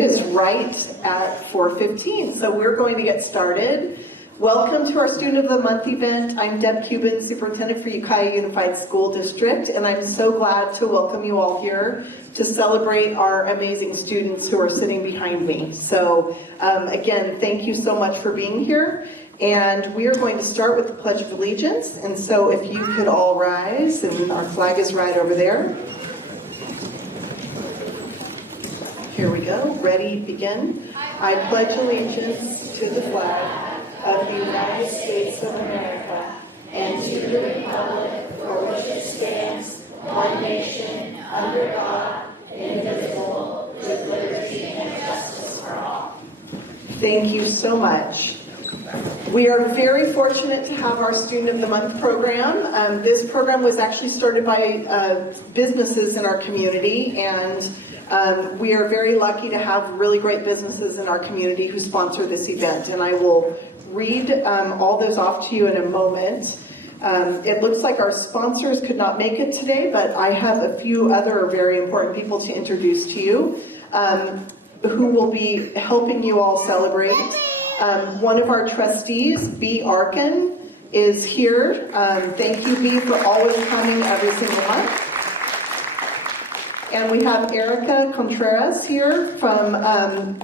is right at 4:15, so we're going to get started. Welcome to our Student of the Month event. I'm Deb Cuban, Superintendent for Ukiah Unified School District, and I'm so glad to welcome you all here to celebrate our amazing students who are sitting behind me. So again, thank you so much for being here. And we are going to start with the Pledge of Allegiance. And so if you could all rise, and our flag is right over there. Here we go. Ready, begin. I pledge allegiance to the flag of the United States of America and to the republic for which it stands, one nation, under God, indivisible, with liberty and justice for all. Thank you so much. We are very fortunate to have our Student of the Month program. This program was actually started by businesses in our community, and we are very lucky to have really great businesses in our community who sponsor this event, and I will read all those off to you in a moment. It looks like our sponsors could not make it today, but I have a few other very important people to introduce to you who will be helping you all celebrate. One of our trustees, B. Arkin, is here. Thank you, B, for always coming every single month. And we have Erica Contreras here from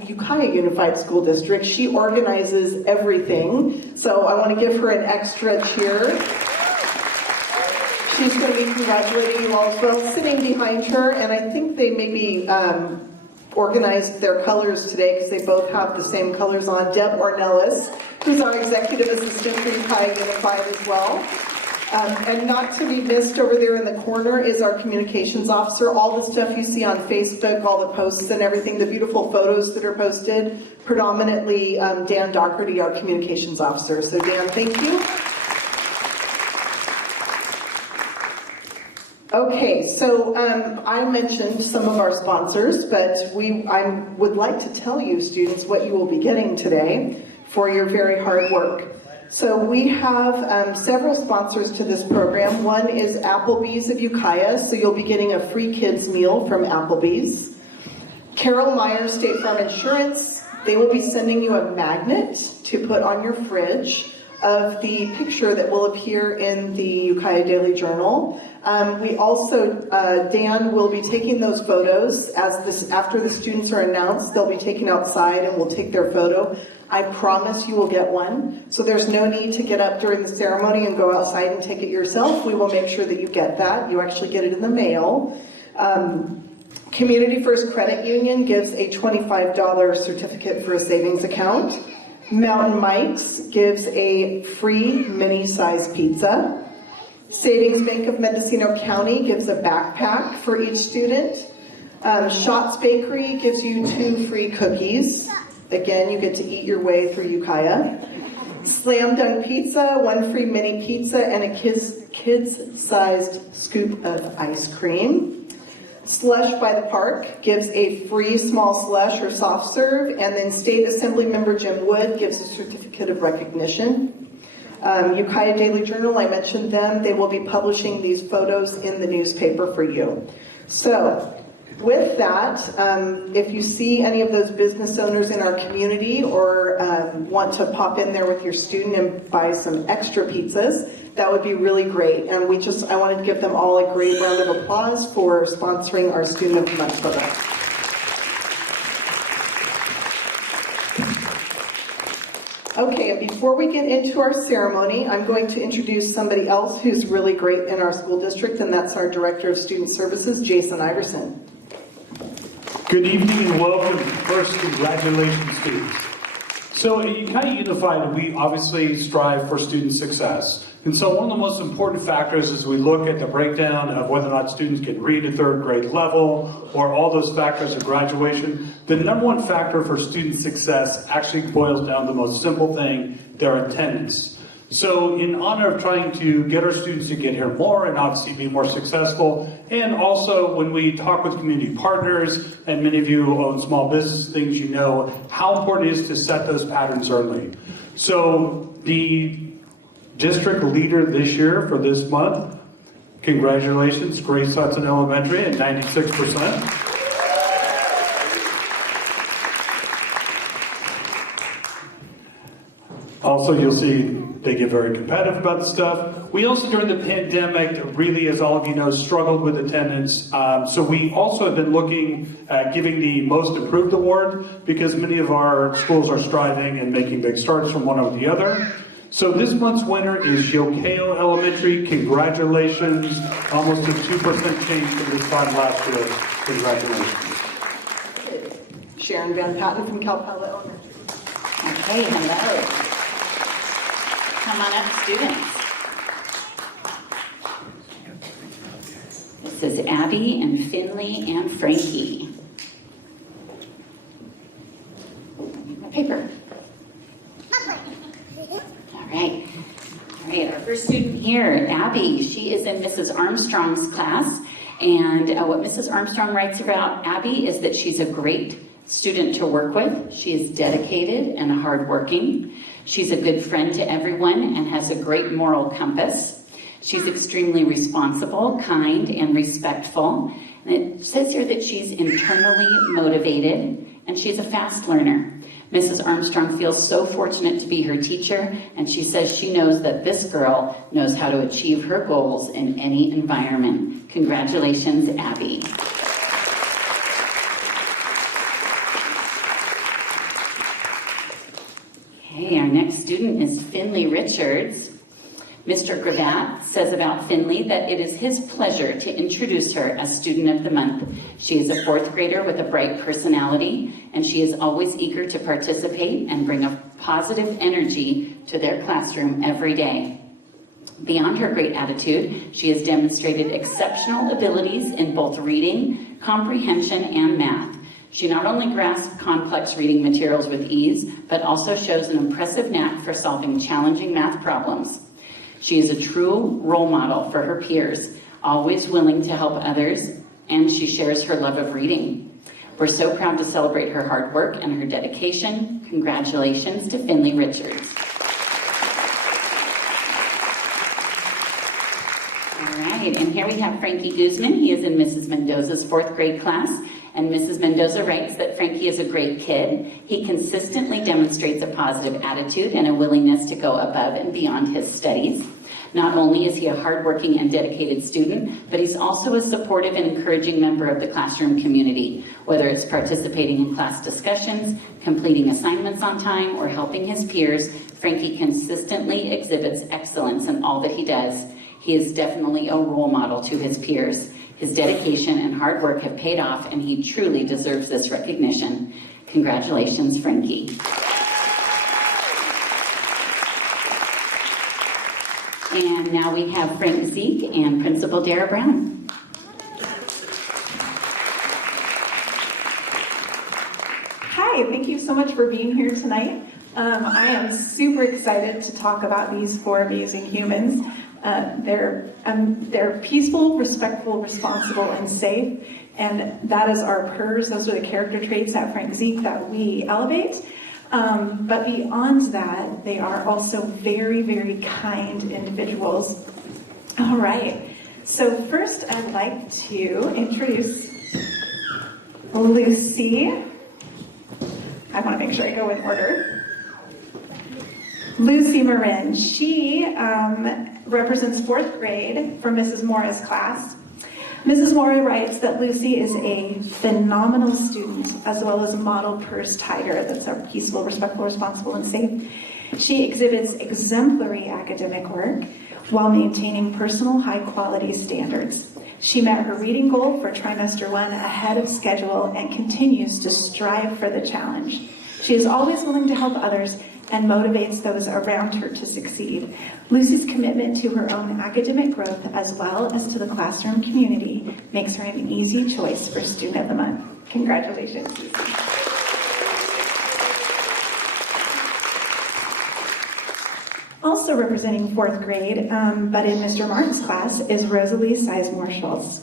Ukiah Unified School District. She organizes everything, so I want to give her an extra cheer. She's going to be congratulating you all as well, sitting behind her, and I think they maybe organized their colors today because they both have the same colors on. Deb Ornelas, who's our executive assistant for Ukiah Unified as well. And not to be missed over there in the corner is our communications officer. All the stuff you see on Facebook, all the posts and everything, the beautiful photos that are posted, predominantly Dan Doherty, our communications officer. So Dan, thank you. Okay, so I mentioned some of our sponsors, but I would like to tell you, students, what you will be getting today for your very hard work. So we have several sponsors to this program. One is Applebee's of Ukiah, so you'll be getting a free kids meal from Applebee's. Carol Meyer State Farm Insurance, they will be sending you a magnet to put on your fridge of the picture that will appear in the Ukiah Daily Journal. We also, Dan will be taking those photos after the students are announced. They'll be taken outside and we'll take their photo. I promise you will get one. So there's no need to get up during the ceremony and go outside and take it yourself. We will make sure that you get that. You actually get it in the mail. Community First Credit Union gives a $25 certificate for a savings account. Mountain Mike's gives a free mini-size pizza. Savings Bank of Mendocino County gives a backpack for each student. Shots Bakery gives you 2 free cookies. Again, you get to eat your way through Ukiah. Slam Dunk Pizza, 1 free mini pizza and a kids-sized scoop of ice cream. Slush by the Park gives a free small slush or soft serve, and then State Assembly Member Jim Wood gives a certificate of recognition. Ukiah Daily Journal, I mentioned them. They will be publishing these photos in the newspaper for you. So, with that, if you see any of those business owners in our community or want to pop in there with your student and buy some extra pizzas, that would be really great. And I wanted to give them all a great round of applause for sponsoring our Student of the Month program. Okay, and before we get into our ceremony, I'm going to introduce somebody else who's really great in our school district, and that's our Director of Student Services, Jason Iverson. Good evening and welcome. First, congratulations, students. So at Ukiah Unified, we obviously strive for student success. And so one of the most important factors as we look at the breakdown of whether or not students can read at 3rd grade level or all those factors of graduation, the number one factor for student success actually boils down to the most simple thing, their attendance. So in honor of trying to get our students to get here more and obviously be more successful, and also when we talk with community partners, and many of you who own small business things, you know how important it is to set those patterns early. So the district leader this year for this month, congratulations, Grace Hudson Elementary at 96%. Also, you'll see they get very competitive about the stuff. We also, during the pandemic, really, as all of you know, struggled with attendance. So we also have been looking at giving the Most Improved Award because many of our schools are striving and making big starts from one over the other. So this month's winner is Ukiah Elementary. Congratulations. Almost a 2% change from this time last year. Congratulations. Sharon Van Patten from Cal Poly Elementary. Okay, hello. Come on up, students. This is Abby and Finley and Frankie. My paper. All right, our first student here, Abby. She is in Mrs. Armstrong's class, and what Mrs. Armstrong writes about Abby is that she's a great student to work with. She is dedicated and hardworking. She's a good friend to everyone and has a great moral compass. She's extremely responsible, kind, and respectful. And it says here that she's internally motivated, and she's a fast learner. Mrs. Armstrong feels so fortunate to be her teacher, and she says she knows that this girl knows how to achieve her goals in any environment. Congratulations, Abby. Okay, our next student is Finley Richards. Mr. Gravatt says about Finley that it is his pleasure to introduce her as Student of the Month. She is a fourth grader with a bright personality, and she is always eager to participate and bring a positive energy to their classroom every day. Beyond her great attitude, she has demonstrated exceptional abilities in both reading, comprehension, and math. She not only grasps complex reading materials with ease, but also shows an impressive knack for solving challenging math problems. She is a true role model for her peers, always willing to help others, and she shares her love of reading. We're so proud to celebrate her hard work and her dedication. Congratulations to Finley Richards. All right, and here we have Frankie Guzman. He is in Mrs. Mendoza's fourth grade class. And Mrs. Mendoza writes that Frankie is a great kid. He consistently demonstrates a positive attitude and a willingness to go above and beyond his studies. Not only is he a hardworking and dedicated student, but he's also a supportive and encouraging member of the classroom community. Whether it's participating in class discussions, completing assignments on time, or helping his peers, Frankie consistently exhibits excellence in all that he does. He is definitely a role model to his peers. His dedication and hard work have paid off, and he truly deserves this recognition. Congratulations, Frankie. And now we have Frank Zeke and Principal Dara Brown. Hi, thank you so much for being here tonight. I am super excited to talk about these four amazing humans. They're peaceful, respectful, responsible, and safe. And that is our PERS. Those are the character traits at Frank Zeke that we elevate. But beyond that, they are also very, very kind individuals. All right. So first, I'd like to introduce Lucy. I want to make sure I go in order. Lucy Marin. She represents fourth grade for Mrs. Mora's class. Mrs. Mora writes that Lucy is a phenomenal student, as well as a model PERS tiger that's our peaceful, respectful, responsible, and safe. She exhibits exemplary academic work while maintaining personal high-quality standards. She met her reading goal for trimester 1 ahead of schedule and continues to strive for the challenge. She is always willing to help others and motivates those around her to succeed. Lucy's commitment to her own academic growth as well as to the classroom community makes her an easy choice for Student of the Month. Congratulations, Lucy. Also representing fourth grade, but in Mr. Martin's class, is Rosalie Sizemore-Schultz.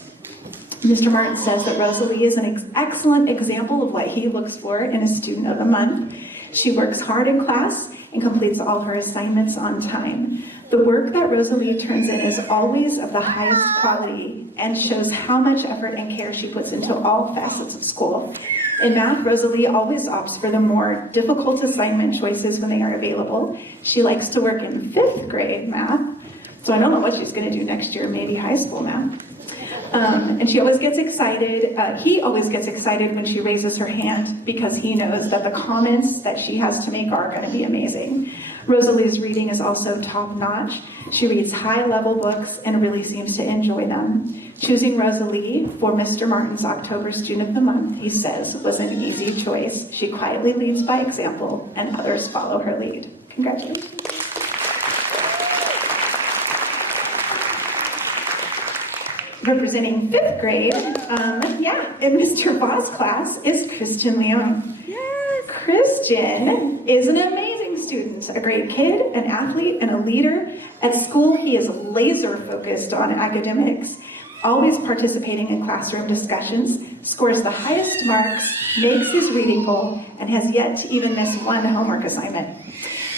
Mr. Martin says that Rosalie is an excellent example of what he looks for in a Student of the Month. She works hard in class and completes all her assignments on time. The work that Rosalie turns in is always of the highest quality and shows how much effort and care she puts into all facets of school. In math, Rosalie always opts for the more difficult assignment choices when they are available. She likes to work in 5th grade math, so I don't know what she's going to do next year, maybe high school math. And she always gets excited, he always gets excited when she raises her hand because he knows that the comments that she has to make are going to be amazing. Rosalie's reading is also top-notch. She reads high-level books and really seems to enjoy them. Choosing Rosalie for Mr. Martin's October Student of the Month, he says, was an easy choice. She quietly leads by example, and others follow her lead. Congratulations. Representing 5th grade, in Mr. Voss' class is Christian Leon. Yes. Christian is an amazing student, a great kid, an athlete, and a leader. At school, he is laser focused on academics, always participating in classroom discussions, scores the highest marks, makes his reading goal, and has yet to even miss one homework assignment.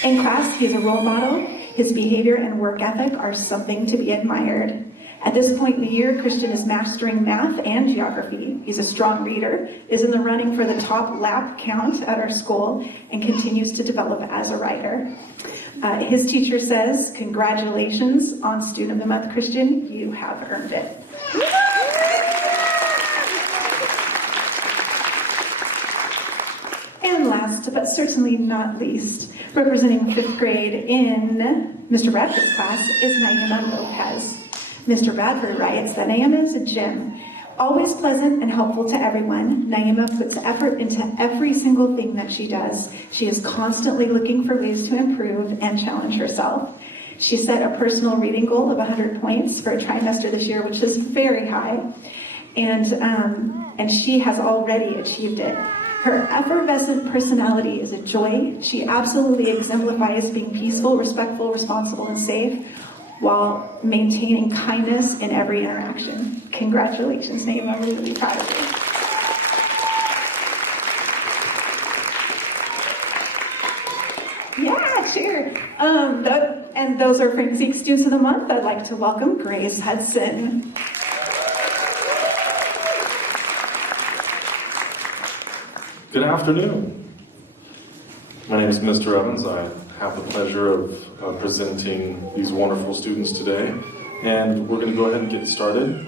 In class, he's a role model. His behavior and work ethic are something to be admired. At this point in the year, Christian is mastering math and geography. He's a strong reader, is in the running for the top lap count at our school, and continues to develop as a writer. His teacher says, "Congratulations on Student of the Month, Christian. You have earned it." And last, but certainly not least, representing 5th grade in Mr. Bradford's class is Naima Lopez. Mr. Bradford writes that Naima is a gem. Always pleasant and helpful to everyone, Naima puts effort into every single thing that she does. She is constantly looking for ways to improve and challenge herself. She set a personal reading goal of 100 points for a trimester this year, which is very high, and she has already achieved it. Her effervescent personality is a joy. She absolutely exemplifies being peaceful, respectful, responsible, and safe, while maintaining kindness in every interaction. Congratulations, Naima. I'm really proud of you. Yeah, sure. And those are Frank Students of the Month. I'd like to welcome Grace Hudson. Good afternoon. My name is Mr. Evans. I have the pleasure of presenting these wonderful students today, and we're going to go ahead and get started.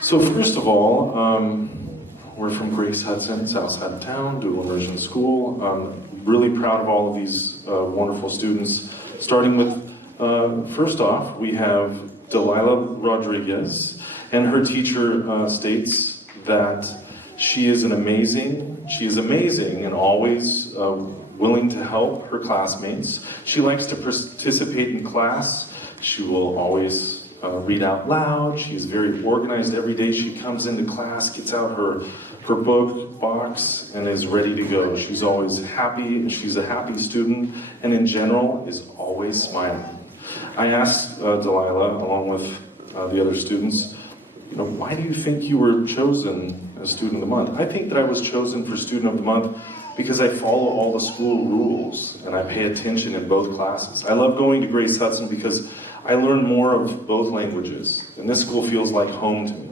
So first of all, we're from Grace Hudson, south side of town, dual immersion school. I'm really proud of all of these wonderful students, starting with, first off, we have Delilah Rodriguez. And her teacher states that she is amazing and always willing to help her classmates. She likes to participate in class. She will always read out loud. She's very organized every day. She comes into class, gets out her book box, and is ready to go. She's always happy. She's a happy student, and in general is always smiling. I asked Delilah, along with the other students, why do you think you were chosen as Student of the Month? I think that I was chosen for Student of the Month because I follow all the school rules and I pay attention in both classes. I love going to Grace Hudson because I learn more of both languages, and this school feels like home to me.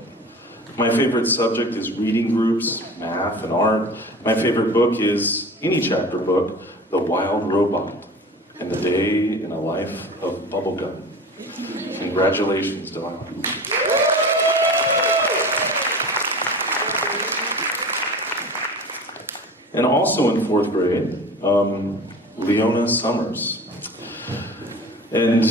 My favorite subject is reading groups, math, and art. My favorite book is any chapter book, The Wild Robot, and The Day in a Life of Bubblegum. Congratulations, Delilah. And also in 4th grade, Leona Summers. And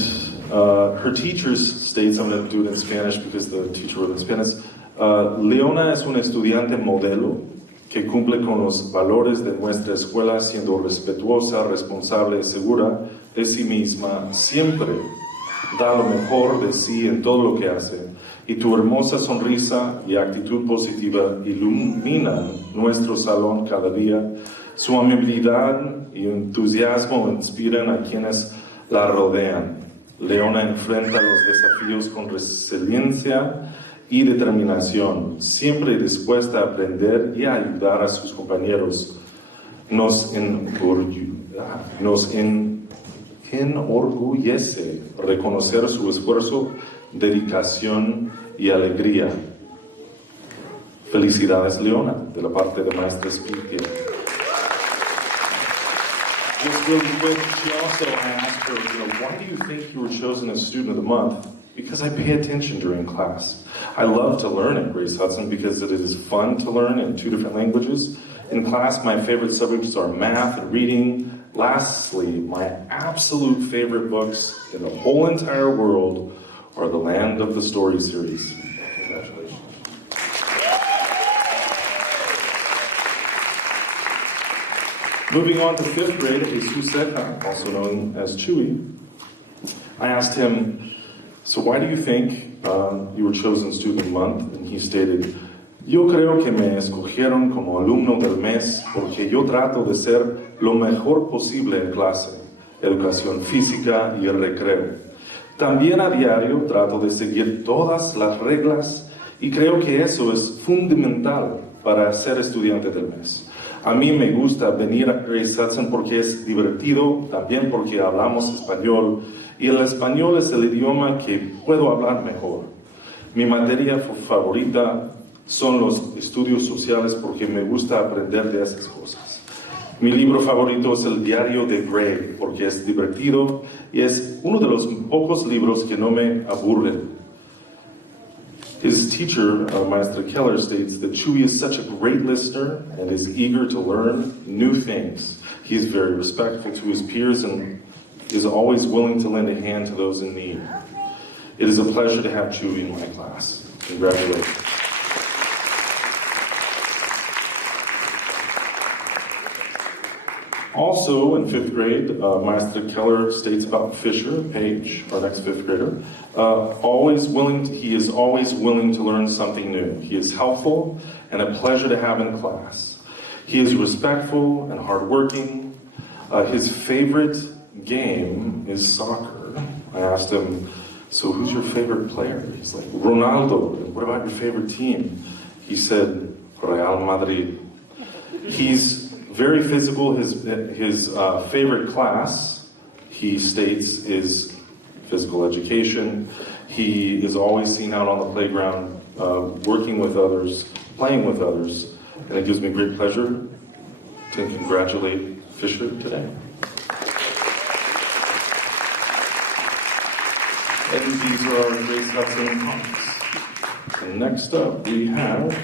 her teacher states, I'm going to do it in Spanish because the teacher wrote in Spanish, Leona es una estudiante modelo que cumple con los valores de nuestra escuela siendo respetuosa, responsable y segura de sí misma. Siempre da lo mejor de sí en todo lo que hace. Y tu hermosa sonrisa y actitud positiva iluminan nuestro salón cada día. Su amabilidad y entusiasmo inspiran a quienes la rodean. Leona enfrenta los desafíos con resiliencia y determinación, siempre dispuesta a aprender y a ayudar a sus compañeros. Nos enorgullece reconocer su esfuerzo, dedicación y alegría. Felicidades, Leona, de la parte de Maestra Spitia. Just really quick, she also asked her, why do you think you were chosen as Student of the Month? Because I pay attention during class. I love to learn at Grace Hudson because it is fun to learn in 2 different languages. In class, my favorite subjects are math and reading. Lastly, my absolute favorite books in the whole entire world are the Land of the Story series. Congratulations. Moving on to 5th grade, Jesus Seca, also known as Chewy. I asked him, so why do you think you were chosen Student of the Month? And he stated, yo creo que me escogieron como alumno del mes porque yo trato de ser lo mejor posible en clase, educación física y el recreo. También a diario trato de seguir todas las reglas y creo que eso es fundamental para ser estudiante del mes. A mí me gusta venir a Grace Hudson porque es divertido, también porque hablamos español y el español es el idioma que puedo hablar mejor. Mi materia favorita son los estudios sociales porque me gusta aprender de esas cosas. Mi libro favorito es el diario de Greg porque es divertido y es uno de los pocos libros que no me aburren. His teacher, Maestra Keller, states that Chewy is such a great listener and is eager to learn new things. He is very respectful to his peers and is always willing to lend a hand to those in need. It is a pleasure to have Chewy in my class. Congratulations. Also, in 5th grade, Maestra Keller states about Fisher, Page, our next 5th grader, he is always willing to learn something new. He is helpful and a pleasure to have in class. He is respectful and hardworking. His favorite game is soccer. I asked him, so who's your favorite player? He's like, Ronaldo. What about your favorite team? He said, Real Madrid. He's very physical. His favorite class, he states, is physical education. He is always seen out on the playground, working with others, playing with others, and it gives me great pleasure to congratulate Fisher today. And these are our Grace Hudson comments. And next up, we have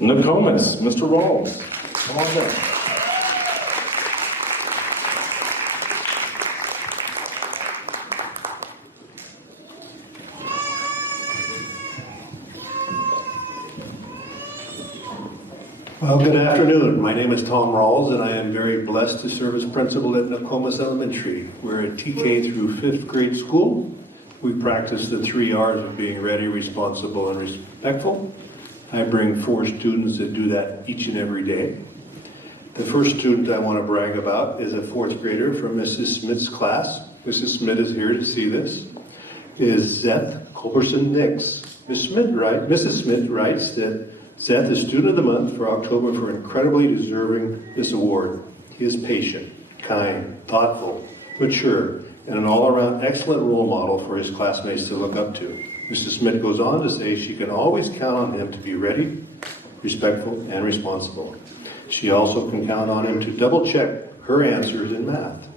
Nokomis, Mr. Rawls. Come on down. Well, good afternoon. My name is Tom Rawls, and I am very blessed to serve as principal at Nokomis Elementary. We're a TK through 5th grade school. We practice the 3 R's of being ready, responsible, and respectful. I bring 4 students that do that each and every day. The first student I want to brag about is a 4th grader from Mrs. Smith's class. Mrs. Smith is here to see this. Is Zeth Culberson-Nix. Mrs. Smith writes that Zeth is Student of the Month for October for incredibly deserving this award. He is patient, kind, thoughtful, mature, and an all-around excellent role model for his classmates to look up to. Mrs. Smith goes on to say she can always count on him to be ready, respectful, and responsible. She also can count on him to double-check her answers in math.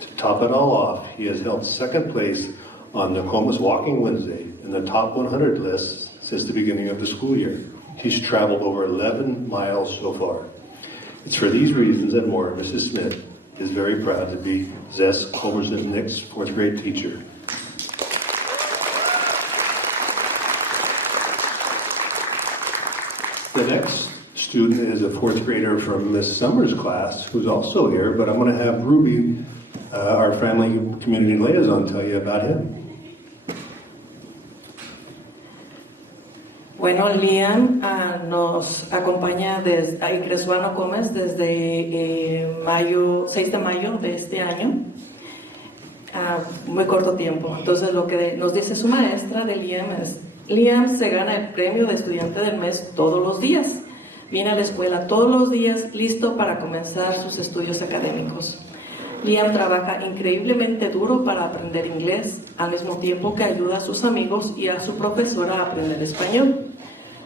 To top it all off, he has held 2nd place on Nokomis Walking Wednesday in the top 100 list since the beginning of the school year. He's traveled over 11 miles so far. It's for these reasons and more, Mrs. Smith is very proud to be Zeth Culberson-Nix 4th grade teacher. The next student is a 4th grader from Miss Summers' class, who's also here, but I'm going to have Ruby, our family community liaison, tell you about him. Bueno, Liam nos acompaña, ingresó a Nokomis desde 6 de mayo de este año. muy corto tiempo. Entonces lo que nos dice su maestra de Liam es, Liam se gana el premio de estudiante del mes todos los días. Viene a la escuela todos los días listo para comenzar sus estudios académicos. Liam trabaja increíblemente duro para aprender inglés, al mismo tiempo que ayuda a sus amigos y a su profesora a aprender español.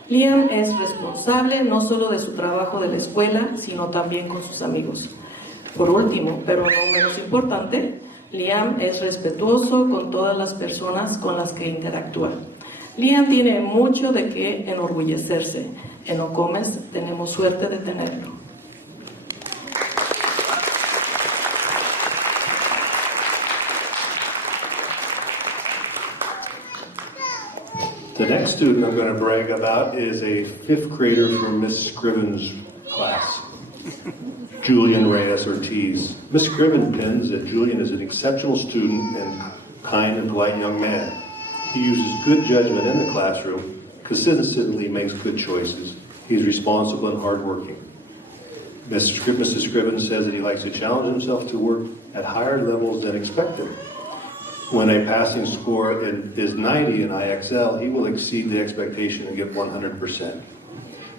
Liam es responsable no solo de su trabajo de la escuela, sino también con sus amigos. Por último, pero no menos importante, Liam es respetuoso con todas las personas con las que interactúa. Liam tiene mucho de qué enorgullecerse. En Ocomes tenemos suerte de tenerlo. The next student I'm going to brag about is a fifth grader from Miss Scriven's class, Julian Reyes Ortiz. Miss Scriven pins that Julian is an exceptional student and kind and polite young man. He uses good judgment in the classroom, consistently makes good choices. He's responsible and hardworking. Mrs. Scriven says that he likes to challenge himself to work at higher levels than expected. When a passing score is 90 in IXL, he will exceed the expectation and get 100%.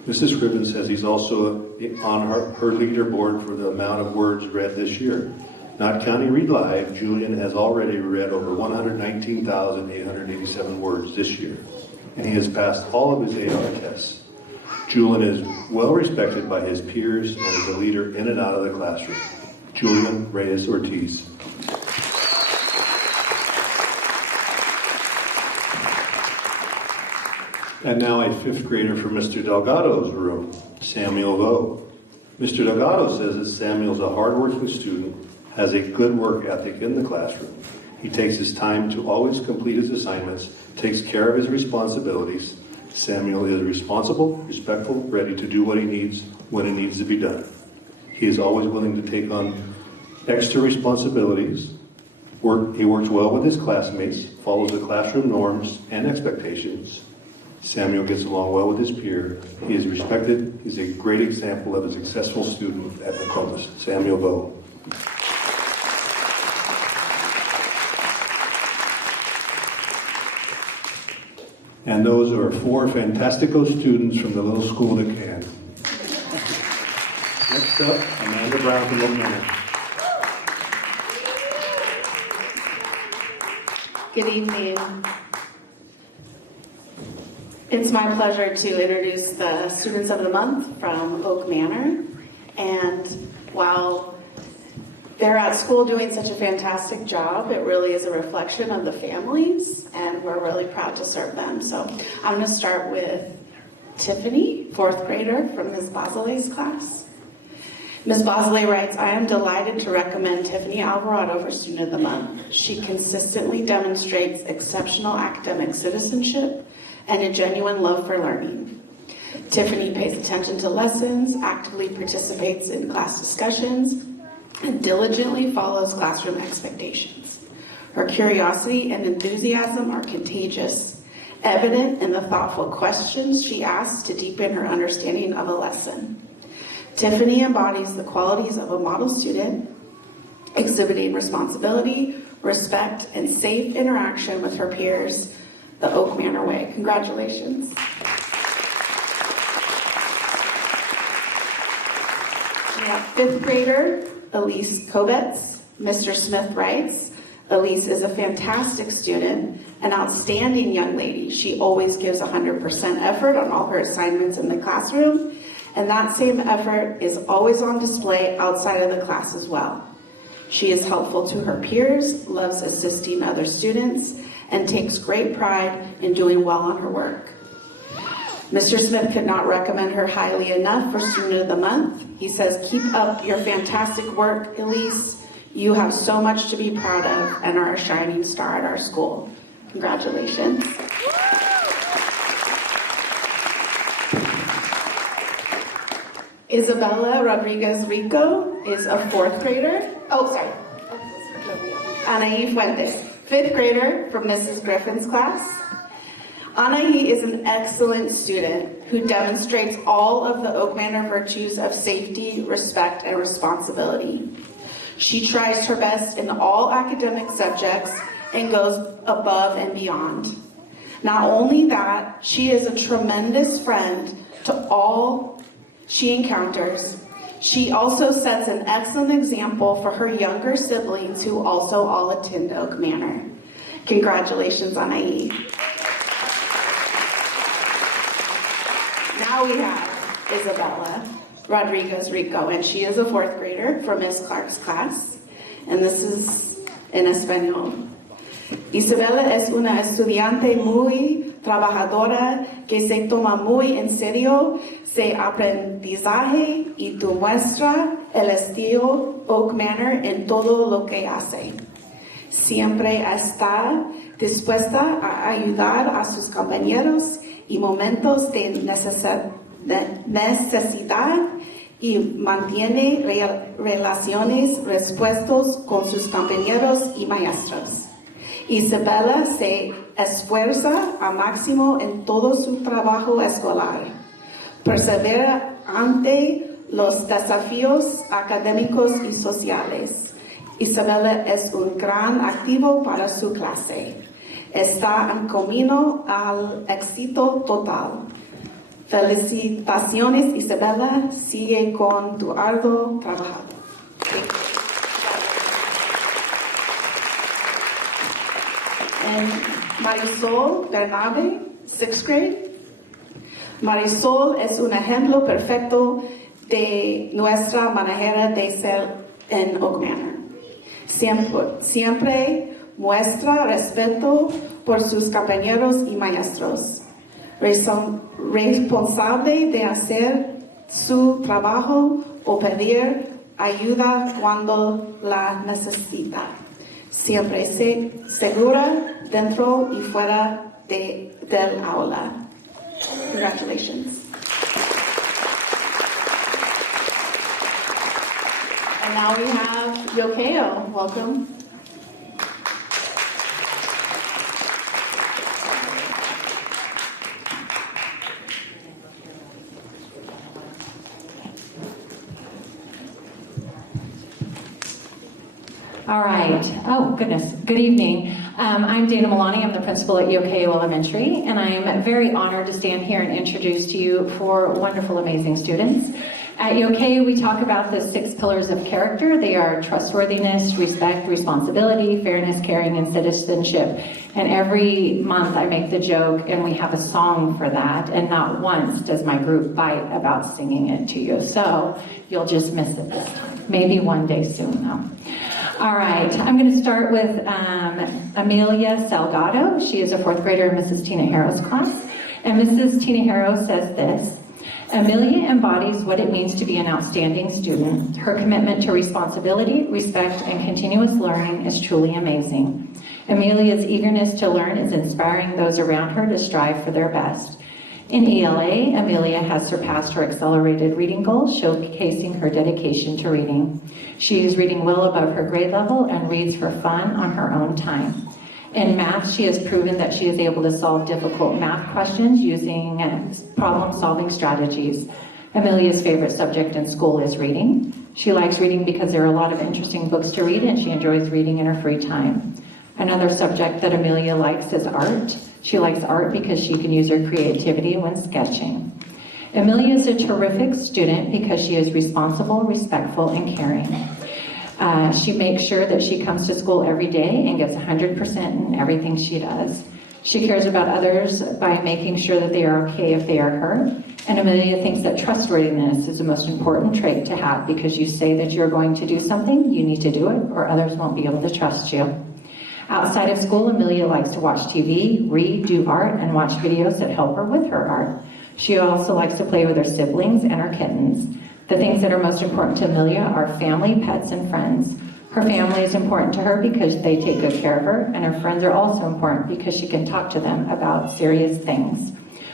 Mrs. Scriven says he's also on her leaderboard for the amount of words read this year. Not counting Read Live, Julian has already read over 119,887 words this year, and he has passed all of his AR tests. Julian is well respected by his peers and is a leader in and out of the classroom. Julian Reyes Ortiz. And now a fifth grader from Mr. Delgado's room, Samuel Lowe. Mr. Delgado says that Samuel's a hardworking student, has a good work ethic in the classroom. He takes his time to always complete his assignments, takes care of his responsibilities. Samuel is responsible, respectful, ready to do what he needs when it needs to be done. He is always willing to take on extra responsibilities. He works well with his classmates, follows the classroom norms and expectations. Samuel gets along well with his peer. He is respected. He's a great example of a successful student at Nokomis. Samuel Bowe. And those are four fantastico students from the little school that can. Next up, Amanda Brown from Oklahoma. Good evening. It's my pleasure to introduce the Students of the Month from Oak Manor. And while they're at school doing such a fantastic job, it really is a reflection of the families, and we're really proud to serve them. So I'm going to start with Tiffany, fourth grader from Ms. Basile's class. Ms. Basile writes, I am delighted to recommend Tiffany Alvarado for Student of the Month. She consistently demonstrates exceptional academic citizenship and a genuine love for learning. Tiffany pays attention to lessons, actively participates in class discussions, and diligently follows classroom expectations. Her curiosity and enthusiasm are contagious, evident in the thoughtful questions she asks to deepen her understanding of a lesson. Tiffany embodies the qualities of a model student, exhibiting responsibility, respect, and safe interaction with her peers, the Oak Manor way. Congratulations. We have fifth grader, Elise Kobetz. Mr. Smith writes, Elise is a fantastic student, an outstanding young lady. She always gives 100% effort on all her assignments in the classroom, and that same effort is always on display outside of the class as well. She is helpful to her peers, loves assisting other students, and takes great pride in doing well on her work. Mr. Smith could not recommend her highly enough for Student of the Month. He says, keep up your fantastic work, Elise. You have so much to be proud of and are a shining star at our school. Congratulations. Isabella Rodriguez Rico is a fourth grader. Oh, sorry. Anaí Fuentes, fifth grader from Mrs. Griffin's class. Anaí is an excellent student who demonstrates all of the Oak Manor virtues of safety, respect, and responsibility. She tries her best in all academic subjects and goes above and beyond. Not only that, she is a tremendous friend to all she encounters. She also sets an excellent example for her younger siblings who also all attend Oak Manor. Congratulations, Anaí. Now we have Isabella Rodriguez Rico, and she is a 4th grader from Miss Clark's class, and this is in Español. Isabella es una estudiante muy trabajadora que se toma muy en serio su aprendizaje y muestra el estilo Oak Manor en todo lo que hace. Siempre está dispuesta a ayudar a sus compañeros y momentos de necesidad y mantiene relaciones respetuosas con sus compañeros y maestros. Isabella se esfuerza al máximo en todo su trabajo escolar. Persevera ante los desafíos académicos y sociales. Isabella es un gran activo para su clase. Está en camino al éxito total. Felicitaciones, Isabella. Sigue con tu arduo trabajo. And Marisol Bernabe, 6th grade. Marisol es un ejemplo perfecto de nuestra manera de ser en Oak Manor. Siempre muestra respeto por sus compañeros y maestros. Responsable de hacer su trabajo o pedir ayuda cuando la necesita. Siempre segura dentro y fuera del aula. Congratulations. And now we have Ukiah. Welcome. All right. Oh, goodness. Good evening. I'm Dana Milani. I'm the principal at Ukiah Elementary, and I am very honored to stand here and introduce to you 4 wonderful, amazing students. At Ukiah, we talk about the 6 pillars of character. They are trustworthiness, respect, responsibility, fairness, caring, and citizenship. And every month I make the joke, and we have a song for that, and not once does my group bite about singing it to you. So you'll just miss it this time. Maybe one day soon, though. All right, I'm going to start with Amelia Salgado. She is a 4th grader in Mrs. Tina Harrow's class. And Mrs. Tina Harrow says this: Amelia embodies what it means to be an outstanding student. Her commitment to responsibility, respect, and continuous learning is truly amazing. Amelia's eagerness to learn is inspiring those around her to strive for their best. In ELA, Amelia has surpassed her accelerated reading goal, showcasing her dedication to reading. She is reading well above her grade level and reads for fun on her own time. In math, she has proven that she is able to solve difficult math questions using problem-solving strategies. Amelia's favorite subject in school is reading. She likes reading because there are a lot of interesting books to read, and she enjoys reading in her free time. Another subject that Amelia likes is art. She likes art because she can use her creativity when sketching. Amelia is a terrific student because she is responsible, respectful, and caring. She makes sure that she comes to school every day and gives 100% in everything she does. She cares about others by making sure that they are okay if they are her. And Amelia thinks that trustworthiness is the most important trait to have, because you say that you're going to do something, you need to do it, or others won't be able to trust you. Outside of school, Amelia likes to watch TV, read, do art, and watch videos that help her with her art. She also likes to play with her siblings and her kittens. The things that are most important to Amelia are family, pets, and friends. Her family is important to her because they take good care of her, and her friends are also important because she can talk to them about serious things.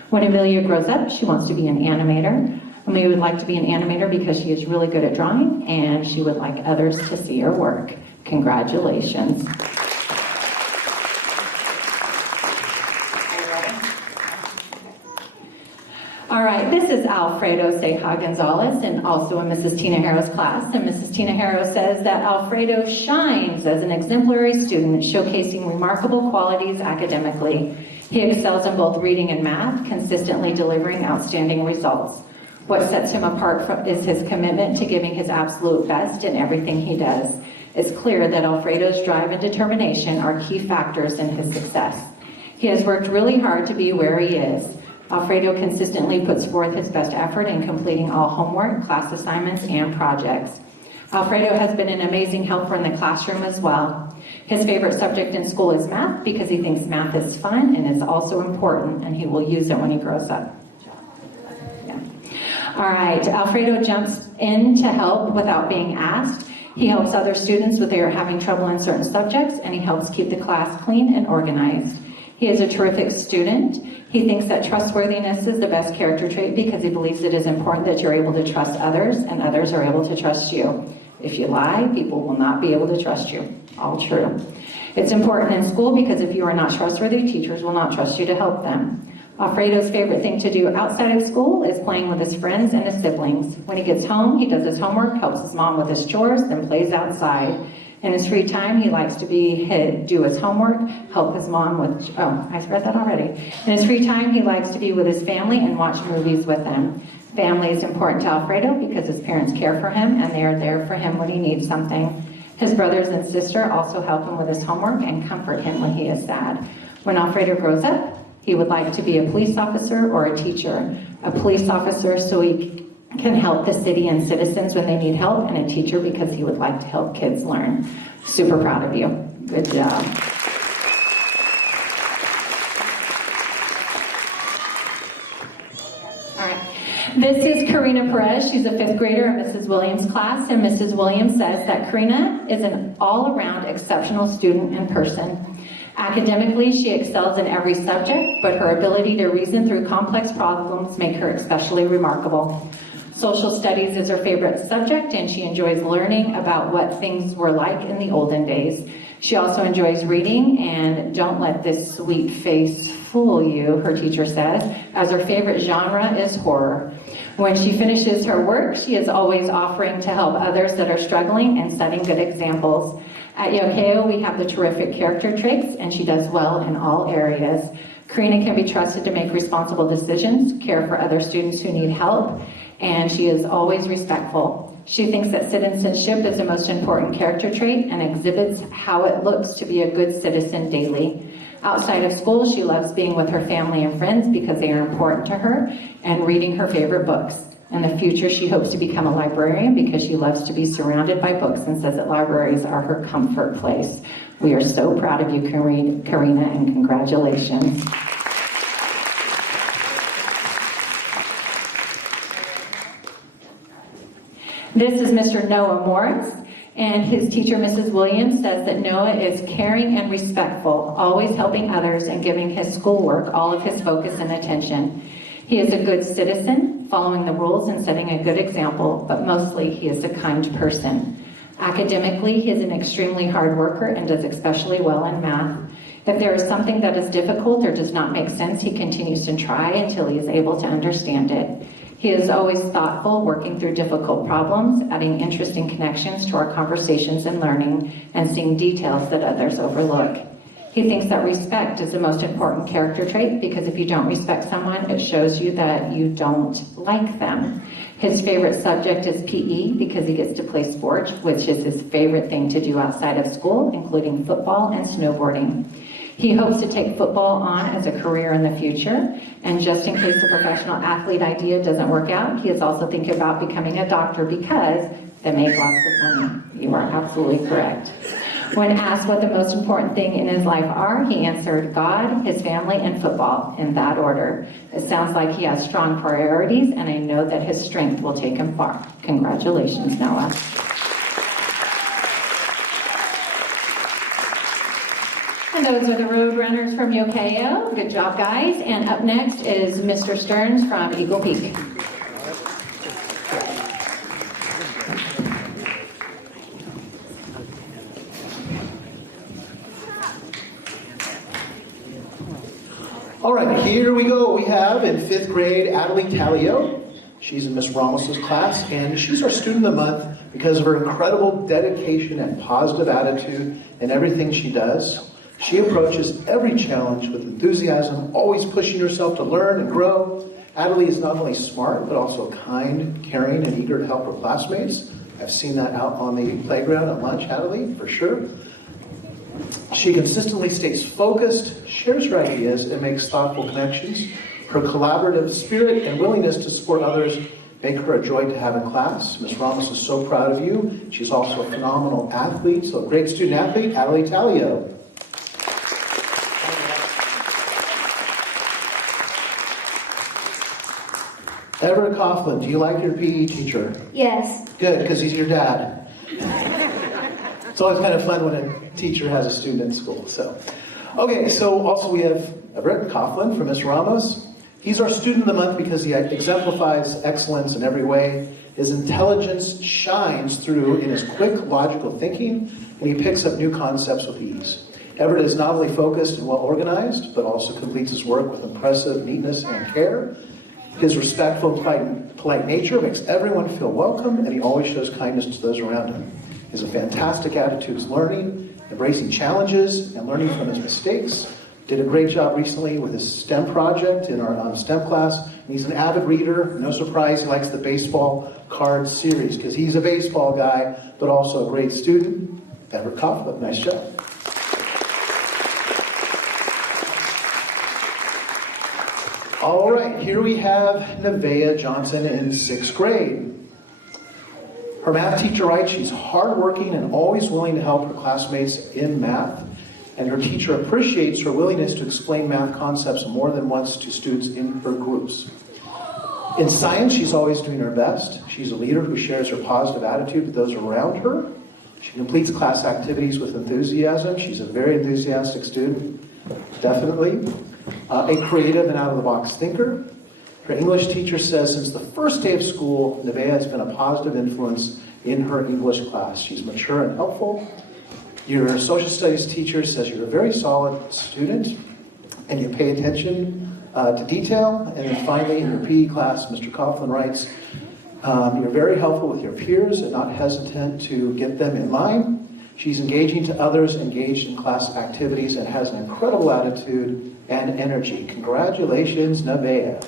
When Amelia grows up, she wants to be an animator. Amelia would like to be an animator because she is really good at drawing, and she would like others to see her work. Congratulations. All right, right, this is Alfredo Ceja Gonzalez, and also in Mrs. Tina Harrow's class. And Mrs. Tina Harrow says that Alfredo shines as an exemplary student, showcasing remarkable qualities academically. He excels in both reading and math, consistently delivering outstanding results. What sets him apart is his commitment to giving his absolute best in everything he does. It's clear that Alfredo's drive and determination are key factors in his success. He has worked really hard to be where he is. Alfredo consistently puts forth his best effort in completing all homework, class assignments, and projects. Alfredo has been an amazing helper in the classroom as well. His favorite subject in school is math because he thinks math is fun and is also important, and he will use it when he grows up. Yeah. All right, Alfredo jumps in to help without being asked. He helps other students when they are having trouble in certain subjects, and he helps keep the class clean and organized. He is a terrific student. He thinks that trustworthiness is the best character trait because he believes it is important that you're able to trust others and others are able to trust you. If you lie, people will not be able to trust you. All true. It's important in school because if you are not trustworthy, teachers will not trust you to help them. Alfredo's favorite thing to do outside of school is playing with his friends and his siblings. When he gets home, he does his homework, helps his mom with his chores, then plays outside. In his free time, he likes to do his homework, help his mom with, I read that already. In his free time, he likes to be with his family and watch movies with them. Family is important to Alfredo because his parents care for him and they are there for him when he needs something. His brothers and sister also help him with his homework and comfort him when he is sad. When Alfredo grows up, he would like to be a police officer or a teacher. A police officer so he can help the city and citizens when they need help, and a teacher because he would like to help kids learn. Super proud of you. Good job. All right. This is Karina Perez. She's a 5th grader in Mrs. Williams' class, and Mrs. Williams says that Karina is an all-around exceptional student and person. Academically, she excels in every subject, but her ability to reason through complex problems make her especially remarkable. Social studies is her favorite subject, and she enjoys learning about what things were like in the olden days. She also enjoys reading, and don't let this sweet face fool you, her teacher says, as her favorite genre is horror. When she finishes her work, she is always offering to help others that are struggling and setting good examples. At Ukiah, we have the terrific character traits, and she does well in all areas. Karina can be trusted to make responsible decisions, care for other students who need help, and she is always respectful. She thinks that citizenship is the most important character trait and exhibits how it looks to be a good citizen daily. Outside of school, she loves being with her family and friends because they are important to her and reading her favorite books. In the future, she hopes to become a librarian because she loves to be surrounded by books and says that libraries are her comfort place. We are so proud of you, Karina, and congratulations. This is Mr. Noah Morris, and his teacher, Mrs. Williams, says that Noah is caring and respectful, always helping others and giving his schoolwork all of his focus and attention. He is a good citizen, following the rules and setting a good example, but mostly he is a kind person. Academically, he is an extremely hard worker and does especially well in math. If there is something that is difficult or does not make sense, he continues to try until he is able to understand it. He is always thoughtful, working through difficult problems, adding interesting connections to our conversations and learning, and seeing details that others overlook. He thinks that respect is the most important character trait because if you don't respect someone, it shows you that you don't like them. His favorite subject is PE because he gets to play sports, which is his favorite thing to do outside of school, including football and snowboarding. He hopes to take football on as a career in the future, and just in case the professional athlete idea doesn't work out, he is also thinking about becoming a doctor because they make lots of money. You are absolutely correct. When asked what the most important thing in his life are, he answered God, his family, and football, in that order. It sounds like he has strong priorities, and I know that his strength will take him far. Congratulations, Noah. And those are the road runners from Ukiah. Good job, guys. And up next is Mr. Stearns from Eagle Peak. All right, here we go. We have in 5th grade, Adelie Talio. She's in Miss Ramos's class, and she's our student of the month because of her incredible dedication and positive attitude in everything she does. She approaches every challenge with enthusiasm, always pushing herself to learn and grow. Adelie is not only smart, but also kind, caring, and eager to help her classmates. I've seen that out on the playground at lunch, Adelie, for sure. She consistently stays focused, shares her ideas, and makes thoughtful connections. Her collaborative spirit and willingness to support others make her a joy to have in class. Ms. Ramos is so proud of you. She's also a phenomenal athlete, so a great student athlete, Adelie Talio. Everett Coughlin, do you like your PE teacher? Yes. Good, because he's your dad. It's always kind of fun when a teacher has a student in school. Okay, so also we have Everett Coughlin from Ms. Ramos. He's our student of the month because he exemplifies excellence in every way. His intelligence shines through in his quick, logical thinking, and he picks up new concepts with ease. Everett is not only focused and well organized, but also completes his work with impressive neatness and care. His respectful and polite nature makes everyone feel welcome, and he always shows kindness to those around him. He has a fantastic attitude to learning, embracing challenges and learning from his mistakes. Did a great job recently with his STEM project in our STEM class. And he's an avid reader. No surprise, he likes the baseball card series because he's a baseball guy, but also a great student. Everett Coughlin, nice job. All right, here we have Nevaeh Johnson in 6th grade. Her math teacher writes she's hardworking and always willing to help her classmates in math. And her teacher appreciates her willingness to explain math concepts more than once to students in her groups. In science, she's always doing her best. She's a leader who shares her positive attitude with those around her. She completes class activities with enthusiasm. She's a very enthusiastic student, definitely. A creative and out-of-the-box thinker. Her English teacher says since the first day of school, Nevaeh has been a positive influence in her English class. She's mature and helpful. Your social studies teacher says you're a very solid student and you pay attention to detail. And then finally, in your PE class, Mr. Coughlin writes, you're very helpful with your peers and not hesitant to get them in line. She's engaging to others, engaged in class activities, and has an incredible attitude and energy. Congratulations, Nevaeh.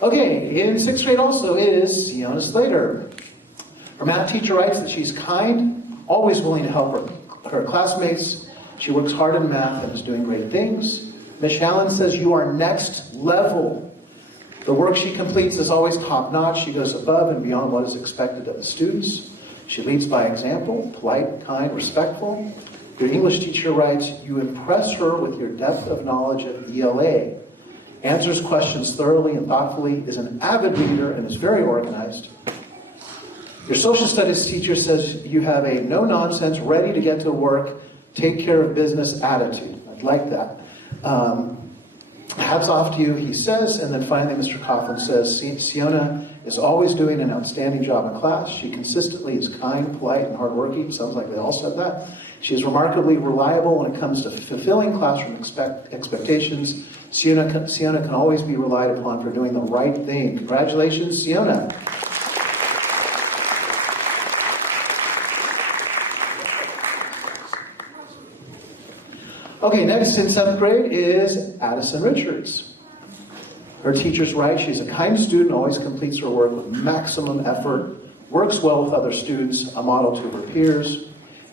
Okay, in 6th grade also is Sienna Slater. Her math teacher writes that she's kind, always willing to help her classmates. She works hard in math and is doing great things. Miss Allen says you are next level. The work she completes is always top-notch. She goes above and beyond what is expected of the students. She leads by example, polite, kind, respectful. Your English teacher writes, you impress her with your depth of knowledge of ELA. Answers questions thoroughly and thoughtfully, is an avid reader, and is very organized. Your social studies teacher says you have a no-nonsense, ready to get to work, take care of business attitude. I'd like that. Hats off to you, he says. And then finally, Mr. Coughlin says, Sienna is always doing an outstanding job in class. She consistently is kind, polite, and hardworking. Sounds like they all said that. She is remarkably reliable when it comes to fulfilling classroom expectations. Sienna can always be relied upon for doing the right thing. Congratulations, Sienna. Okay, next in 7th grade is Addison Richards. Her teachers write she's a kind student, always completes her work with maximum effort, works well with other students, a model to her peers.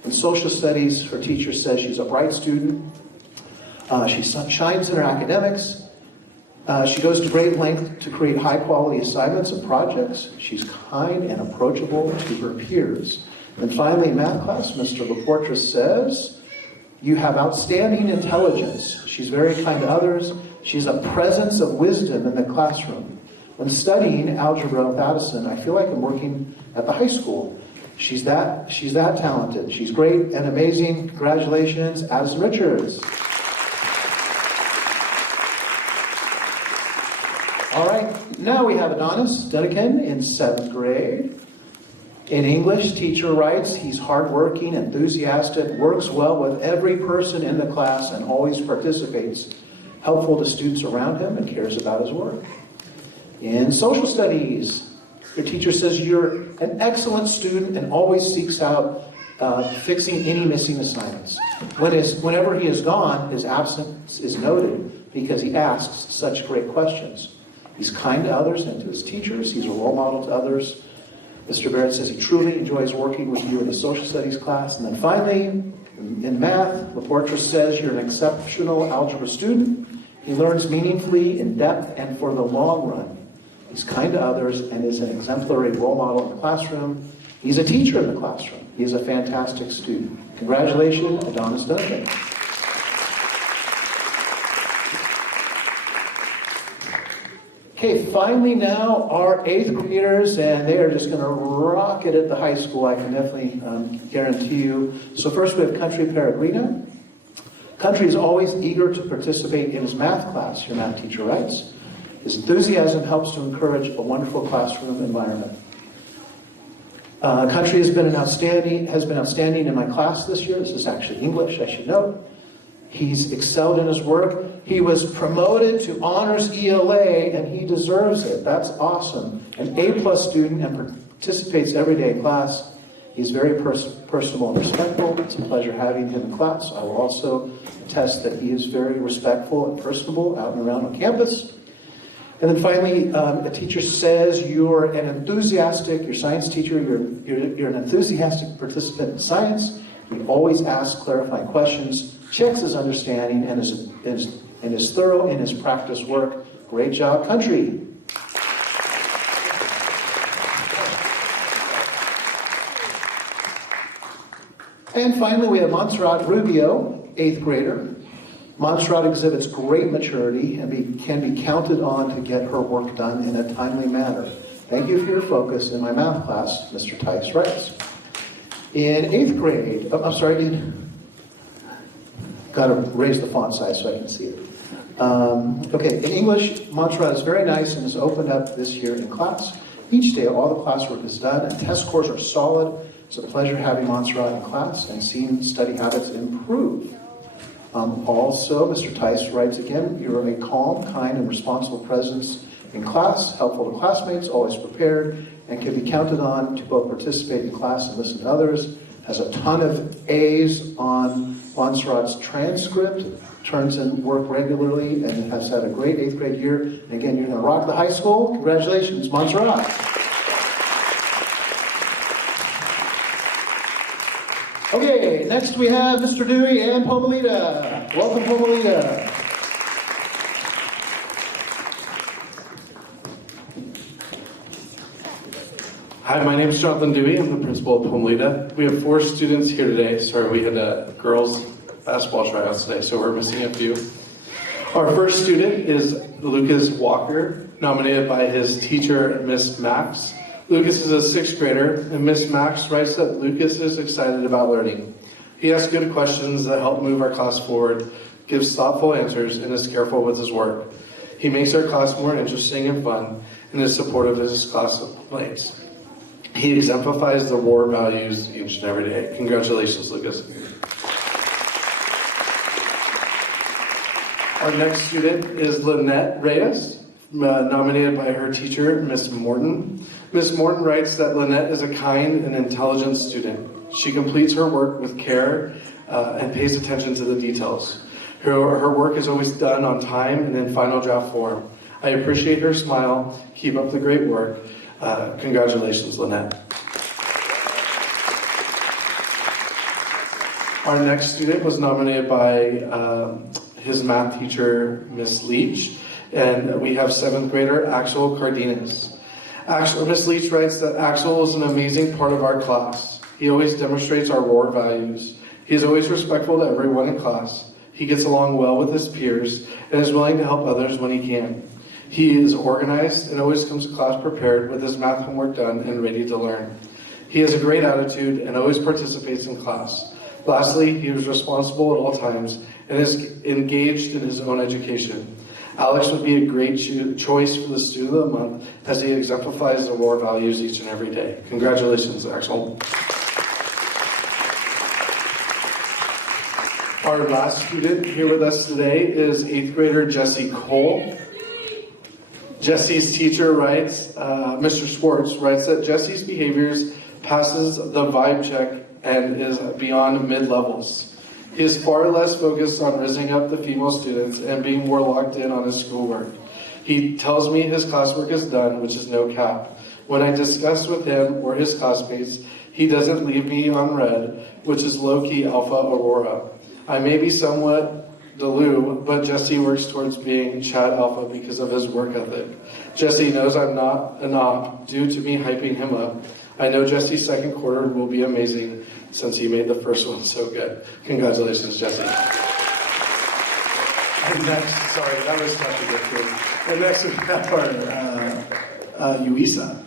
In social studies, her teacher says she's a bright student. She shines in her academics. She goes to great length to create high-quality assignments and projects. She's kind and approachable to her peers. And finally, in math class, Mr. LaPortra says, you have outstanding intelligence. She's very kind to others. She's a presence of wisdom in the classroom. When studying algebra with Addison, I feel like I'm working at the high school. She's that talented. She's great and amazing. Congratulations, Addison Richards. All right, now we have Adonis Dunnigan in 7th grade. In English, teacher writes, he's hardworking, enthusiastic, works well with every person in the class, and always participates, helpful to students around him, and cares about his work. In social studies, your teacher says you're an excellent student and always seeks out fixing any missing assignments. Whenever he is gone, his absence is noted because he asks such great questions. He's kind to others and to his teachers. He's a role model to others. Mr. Barrett says he truly enjoys working with you in the social studies class. And then finally, in math, LaPortra says you're an exceptional algebra student. He learns meaningfully, in depth, and for the long run. He's kind to others and is an exemplary role model in the classroom. He's a teacher in the classroom. He is a fantastic student. Congratulations, Adonis Duncan. Okay, finally now, our 8th graders, and they are just going to rock it at the high school, I can definitely guarantee you. So first we have Country Peregrino. Country is always eager to participate in his math class, your math teacher writes. His enthusiasm helps to encourage a wonderful classroom environment. Country has been outstanding in my class this year. This is actually English, I should note. He's excelled in his work. He was promoted to honors ELA, and he deserves it. That's awesome. An A+ student and participates every day in class. He's very personable and respectful. It's a pleasure having him in class. I will also attest that he is very respectful and personable out and around on campus. And then finally, a teacher says you're an enthusiastic, your science teacher, you're an enthusiastic participant in science. He always asks clarifying questions, checks his understanding, and is thorough in his practice work. Great job, Country. And finally, we have Montserrat Rubio, 8th grader. Montserrat exhibits great maturity and can be counted on to get her work done in a timely manner. Thank you for your focus in my math class, Mr. Tice writes. In 8th grade, got to raise the font size so I can see it. Okay, in English, Montserrat is very nice and has opened up this year in class. Each day, all the classwork is done and test scores are solid. It's a pleasure having Montserrat in class and seeing study habits improve. Also, Mr. Tice writes again, you're a calm, kind, and responsible presence in class, helpful to classmates, always prepared, and can be counted on to both participate in class and listen to others. Has a ton of A's on Montserrat's transcript, turns in work regularly, and has had a great 8th grade year. And again, you're going to rock the high school. Congratulations, Montserrat. Okay, next we have Mr. Dewey and Pomalita. Welcome, Pomalita. Hi, my name is Jonathan Dewey. I'm the principal of Pomalita. We have 4 students here today. Sorry, we had a girls' basketball tryouts today, so we're missing a few. Our first student is Lucas Walker, nominated by his teacher, Miss Max. Lucas is a 6th grader, and Miss Max writes that Lucas is excited about learning. He asks good questions that help move our class forward, gives thoughtful answers, and is careful with his work. He makes our class more interesting and fun, and is supportive of his classmates. He exemplifies the war values each and every day. Congratulations, Lucas. Our next student is Lynette Reyes, nominated by her teacher, Miss Morton. Miss Morton writes that Lynette is a kind and intelligent student. She completes her work with care and pays attention to the details. Her work is always done on time and in final draft form. I appreciate her smile. Keep up the great work. Congratulations, Lynette. Our next student was nominated by his math teacher, Miss Leach, and we have 7th grader Axel Cardenas. Miss Leach writes that Axel is an amazing part of our class. He always demonstrates our war values. He is always respectful to everyone in class. He gets along well with his peers and is willing to help others when he can. He is organized and always comes to class prepared with his math homework done and ready to learn. He has a great attitude and always participates in class. Lastly, he is responsible at all times and is engaged in his own education. Alex would be a great choice for the Student of the Month as he exemplifies the core values each and every day. Congratulations, Axel. Our last student here with us today is 8th grader Jesse Cole. Jesse's teacher writes, Mr. Schwartz writes that Jesse's behaviors passes the vibe check and is beyond mid-levels. He is far less focused on raising up the female students and being more locked in on his schoolwork. He tells me his classwork is done, which is no cap. When I discuss with him or his classmates, he doesn't leave me on red, which is low-key alpha aurora. I may be somewhat Delu, but Jesse works towards being Chad Alpha because of his work ethic. Jesse knows I'm not an op due to me hyping him up. I know Jesse's second quarter will be amazing since he made the first one so good. Congratulations, Jesse. And next, sorry, that was such a good thing. And next we have our Uisa.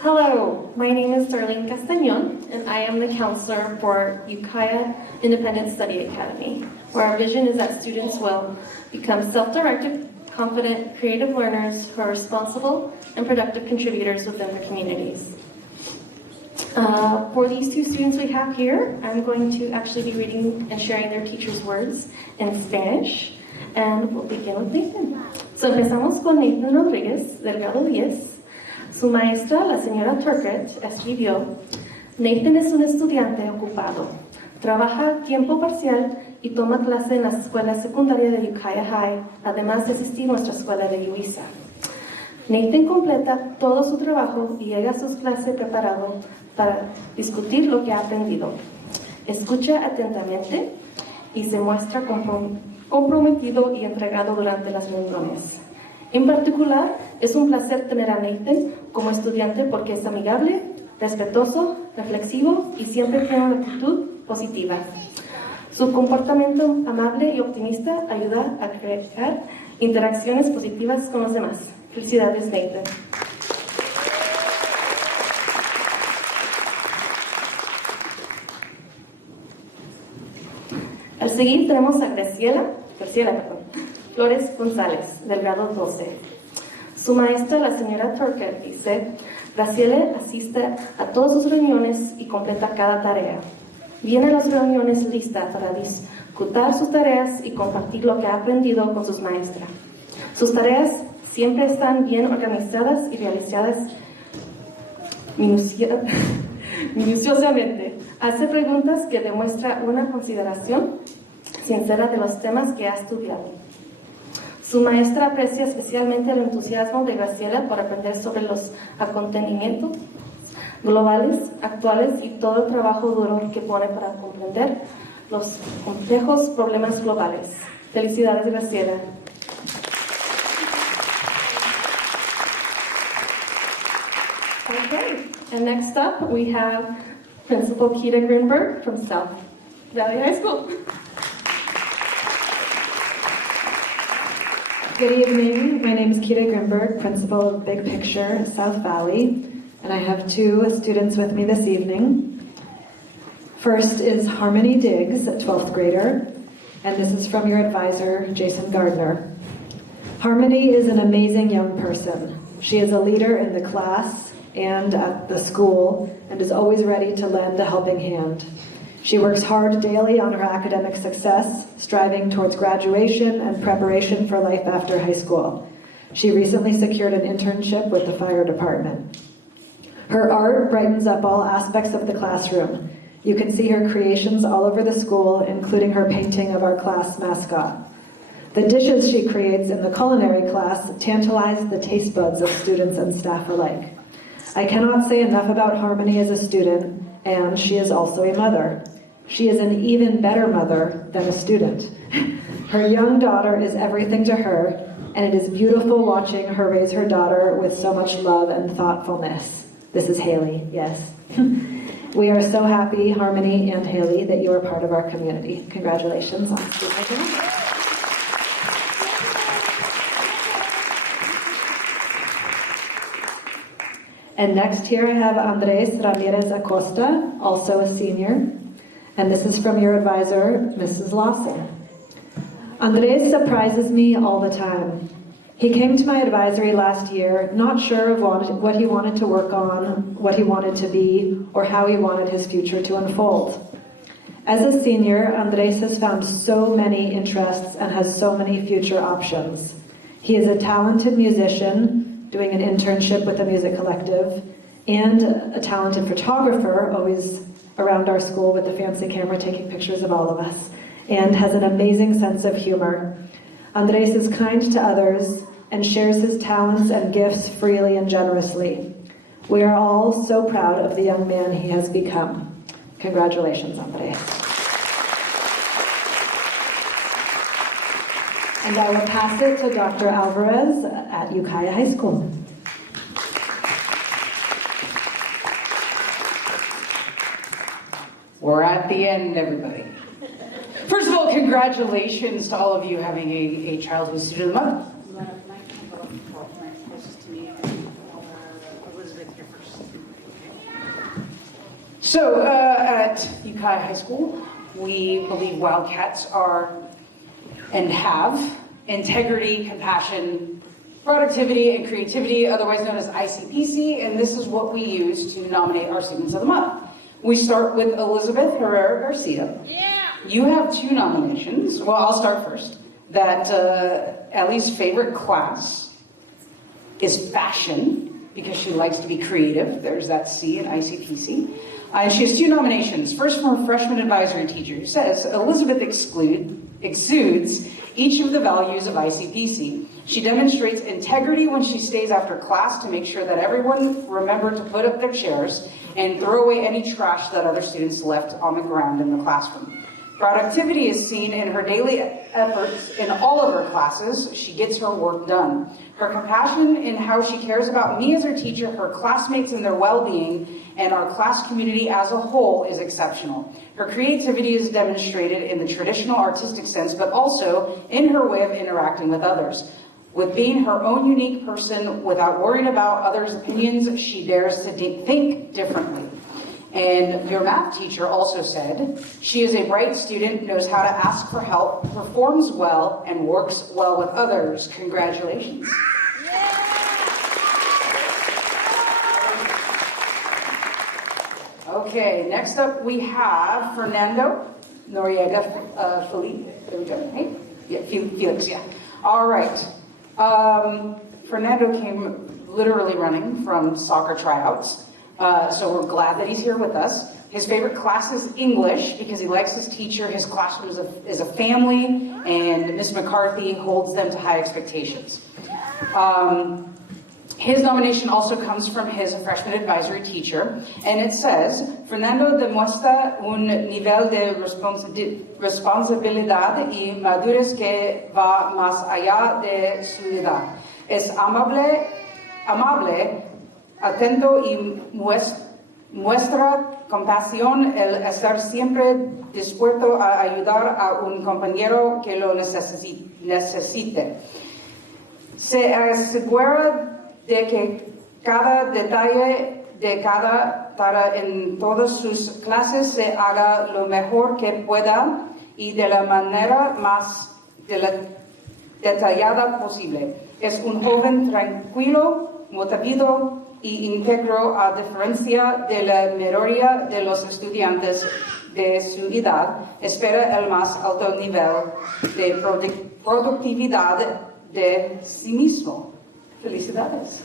Hello, my name is Darlene Castañon, and I am the counselor for Ukiah Independent Study Academy, where our vision is that students will become self-directed, confident, creative learners who are responsible and productive contributors within their communities. For these two students we have here, I'm going to actually be reading and sharing their teacher's words in Spanish, and we'll begin with Nathan. So empezamos con Nathan Rodríguez, del grado 10. Su maestra, la señora Turkett, escribió: Nathan es un estudiante ocupado. Trabaja a tiempo parcial y toma clase en la escuela secundaria de Ukiah High, además de asistir a nuestra escuela de Uisa. Nathan completa todo su trabajo y llega a sus clases preparado para discutir lo que ha aprendido. Escucha atentamente y se muestra comprometido y entregado durante las reuniones. En particular, es un placer tener a Nathan como estudiante porque es amigable, respetuoso, reflexivo y siempre tiene una actitud positiva. Su comportamiento amable y optimista ayuda a crear interacciones positivas con los demás. Felicidades, Nathan. Al seguir tenemos a Graciela Flores González, del grado 12. Su maestra, la señora Turkett, dice: Graciela asiste a todas sus reuniones y completa cada tarea. Viene a las reuniones lista para discutir sus tareas y compartir lo que ha aprendido con sus maestras. Sus tareas siempre están bien organizadas y realizadas minuciosamente. Hace preguntas que demuestran una consideración sincera de los temas que ha estudiado. Su maestra aprecia especialmente el entusiasmo de Graciela por aprender sobre los acontecimientos globales, actuales y todo el trabajo duro que pone para comprender los complejos problemas globales. Felicidades, Graciela. Okay, and next up we have Principal Keita Greenberg from South Valley High School. Good evening. My name is Keita Grimberg, principal of Big Picture South Valley, and I have two students with me this evening. First is Harmony Diggs, a 12th grader, and this is from your advisor, Jason Gardner. Harmony is an amazing young person. She is a leader in the class and at the school and is always ready to lend a helping hand. She works hard daily on her academic success, striving towards graduation and preparation for life after high school. She recently secured an internship with the fire department. Her art brightens up all aspects of the classroom. You can see her creations all over the school, including her painting of our class mascot. The dishes she creates in the culinary class tantalize the taste buds of students and staff alike. I cannot say enough about Harmony as a student, and she is also a mother. She is an even better mother than a student. Her young daughter is everything to her, and it is beautiful watching her raise her daughter with so much love and thoughtfulness. This is Haley, yes. We are so happy, Harmony and Haley, that you are part of our community. Congratulations on Student Day. And next here I have Andres Ramirez Acosta, also a senior. And this is from your advisor, Mrs. Lawson. Andres surprises me all the time. He came to my advisory last year, not sure of what he wanted to work on, what he wanted to be, or how he wanted his future to unfold. As a senior, Andres has found so many interests and has so many future options. He is a talented musician, doing an internship with a music collective, and a talented photographer, always around our school with a fancy camera taking pictures of all of us, and has an amazing sense of humor. Andres is kind to others and shares his talents and gifts freely and generously. We are all so proud of the young man he has become. Congratulations, Andres. And I will pass it to Dr. Alvarez at Ukiah High School. We're at the end, everybody. First of all, congratulations to all of you having a childhood student of the month. So, at Ukiah High School, we believe Wildcats are and have integrity, compassion, productivity, and creativity, otherwise known as ICPC, and this is what we use to nominate our Students of the Month. We start with Elizabeth Herrera Garcia. Yeah. You have 2 nominations. Well, I'll start first. That Ellie's favorite class is fashion, because she likes to be creative. There's that C in ICPC. And she has 2 nominations. First from her freshman advisory teacher, who says, Elizabeth exudes each of the values of ICPC. She demonstrates integrity when she stays after class to make sure that everyone remember to put up their chairs and throw away any trash that other students left on the ground in the classroom. Productivity is seen in her daily efforts in all of her classes. She gets her work done. Her compassion in how she cares about me as her teacher, her classmates and their well-being, and our class community as a whole is exceptional. Her creativity is demonstrated in the traditional artistic sense, but also in her way of interacting with others. With being her own unique person, without worrying about others' opinions, she dares to think differently. And your math teacher also said, she is a bright student, knows how to ask for help, performs well, and works well with others. Congratulations. Okay, next up we have Fernando Noriega Felipe. There we go, right? Yeah, Felix, yeah. All right. Fernando came literally running from soccer tryouts. So we're glad that he's here with us. His favorite class is English because he likes his teacher. His classroom is a family, and Miss McCarthy holds them to high expectations. His nomination also comes from his freshman advisory teacher, and it says, Fernando demuestra un nivel de responsabilidad y madurez que va más allá de su edad. Es amable, atento y muestra compasión, el estar siempre dispuesto a ayudar a un compañero que lo necesite. Se asegura de que cada detalle de cada tarea en todas sus clases se haga lo mejor que pueda y de la manera más detallada posible. Es un joven tranquilo, motivado y íntegro, a diferencia de la mayoría de los estudiantes de su edad. Espera el más alto nivel de productividad de sí mismo. Felicidades.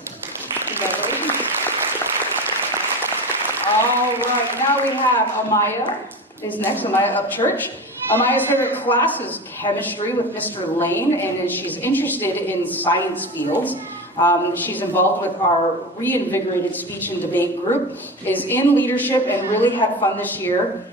All right, now we have Amaya is next, Amaya Upchurch. Amaya's favorite class is chemistry with Mr. Lane, and she's interested in science fields. She's involved with our reinvigorated speech and debate group, is in leadership, and really had fun this year